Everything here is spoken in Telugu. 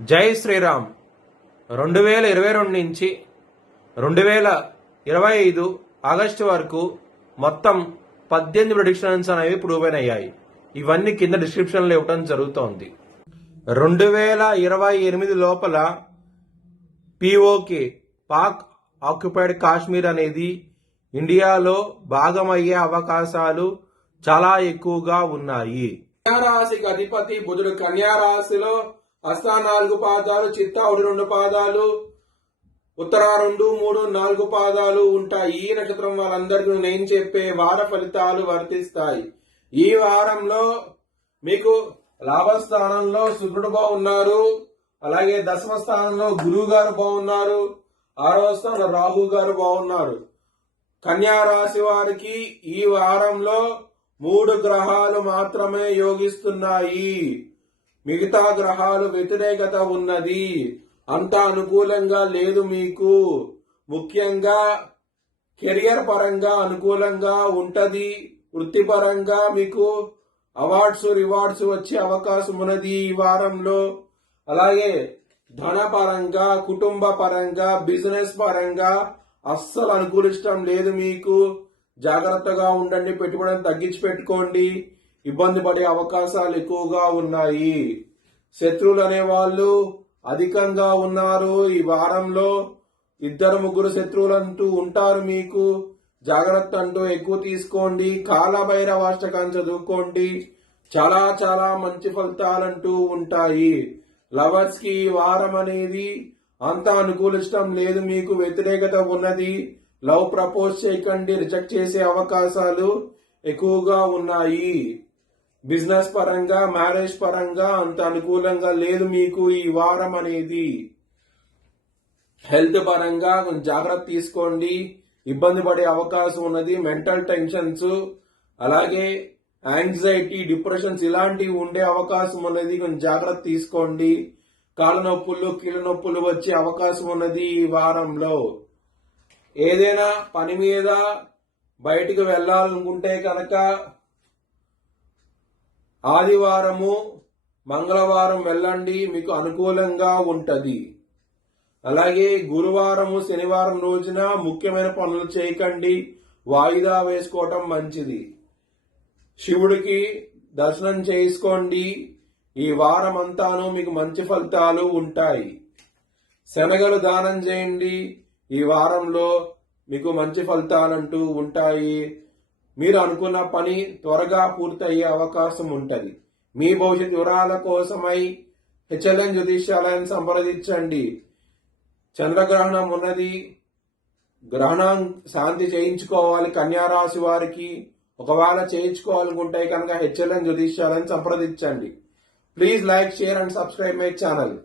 జై శ్రీరామ్. 2022 నుంచి 2025 ఆగస్టు వరకు మొత్తం 18 ప్రెడిక్షన్స్ అనేవి ప్రూవ్ అయ్యాయి. ఇవన్నీ కింద డిస్క్రిప్షన్లో ఇవ్వడం జరుగుతోంది. 2028 లోపల పిఓకే పాక్ ఆక్యుపైడ్ కాశ్మీర్ అనేది ఇండియాలో భాగమయ్యే అవకాశాలు చాలా ఎక్కువగా ఉన్నాయి. కన్యారాశికి అధిపతి బుధుడు కన్యారాశిలో హస్త 4 పాదాలు, చిత్త 1-2 పాదాలు, ఉత్తర 2, 3, 4 పాదాలు ఉంటాయి. ఈ నక్షత్రం వాళ్ళందరికీ నేను చెప్పే వార ఫలితాలు వర్తిస్తాయి. ఈ వారంలో మీకు లాభస్థానంలో శుక్రుడు బాగున్నారు, అలాగే దశమ స్థానంలో గురువు గారు బాగున్నారు, 6వ స్థానంలో రాహు గారు బాగున్నారు. కన్యా రాశి వారికి ఈ వారంలో 3 గ్రహాలు మాత్రమే యోగిస్తున్నాయి. మిగతా గ్రహాలు వ్యతిరేకత ఉన్నది. అంత అనుకూలంగా లేదు మీకు. ముఖ్యంగా కెరియర్ పరంగా అనుకూలంగా ఉంటది. వృత్తిపరంగా మీకు అవార్డ్స్ రివార్డ్స్ వచ్చే అవకాశం ఉన్నది ఈ వారంలో. అలాగే ధన పరంగా, కుటుంబ పరంగా, బిజినెస్ పరంగా అస్సలు అనుకూలించడం లేదు మీకు. జాగ్రత్తగా ఉండండి, పెట్టుబడిని తగ్గించి పెట్టుకోండి. ఇబ్బంది పడే అవకాశాలు ఎక్కువగా ఉన్నాయి. శత్రువులు అనే వాళ్ళు అధికంగా ఉన్నారు. ఈ వారంలో 2-3 శత్రువులంటూ ఉంటారు మీకు. జాగ్రత్త అంటూ ఎక్కువ తీసుకోండి. కాలభైరవాష్టకం చదువుకోండి. చాలా చాలా మంచి ఫలితాలంటూ ఉంటాయి. లవర్స్ కి ఈ వారం అనేది అంత అనుకూలించడం లేదు మీకు. వ్యతిరేకత ఉన్నది. లవ్ ప్రపోజ్ చేయకండి, రిజెక్ట్ చేసే అవకాశాలు ఎక్కువగా ఉన్నాయి. బిజినెస్ పరంగా, మ్యారేజ్ పరంగా అంత అనుకూలంగా లేదు మీకు ఈ వారం అనేది. హెల్త్ పరంగా కొంచెం జాగ్రత్త తీసుకోండి. ఇబ్బంది పడే అవకాశం ఉన్నది. మెంటల్ టెన్షన్స్, అలాగే యాంగ్జైటీ, డిప్రెషన్స్ ఇలాంటివి ఉండే అవకాశం ఉన్నది. కొంచెం జాగ్రత్త తీసుకోండి. కాళ్ళ నొప్పులు, కీళ్ళ నొప్పులు వచ్చే అవకాశం ఉన్నది ఈ వారంలో. ఏదైనా పని మీద బయటికి వెళ్లాలనుకుంటే కనుక ఆదివారము, మంగళవారం వెళ్ళండి, మీకు అనుకూలంగా ఉంటది. అలాగే గురువారము, శనివారం రోజున ముఖ్యమైన పనులు చేయకండి. వాయిదా వేసుకోవటం మంచిది. శివుడికి దర్శనం చేసుకోండి. ఈ వారం అంతాను మీకు మంచి ఫలితాలు ఉంటాయి. శనగలు దానం చేయండి. ఈ వారంలో మీకు మంచి ఫలితాలంటూ ఉంటాయి. మీరు అనుకున్న పని త్వరగా పూర్తయ్యే అవకాశం ఉంటది. మీ భవిష్యత్ వివరాల కోసమై హెచ్ఎల్ఎన్ జ్యోతిష్యాలయం సంప్రదించండి. చంద్రగ్రహణం ఉన్నది. గ్రహణం శాంతి చేయించుకోవాలి కన్యారాశి వారికి. ఒకవేళ చేయించుకోవాలనుకుంటే కనుక హెచ్ఎల్ఎన్ జ్యోతిష్యాలయం సంప్రదించండి. Please like, share and subscribe my channel.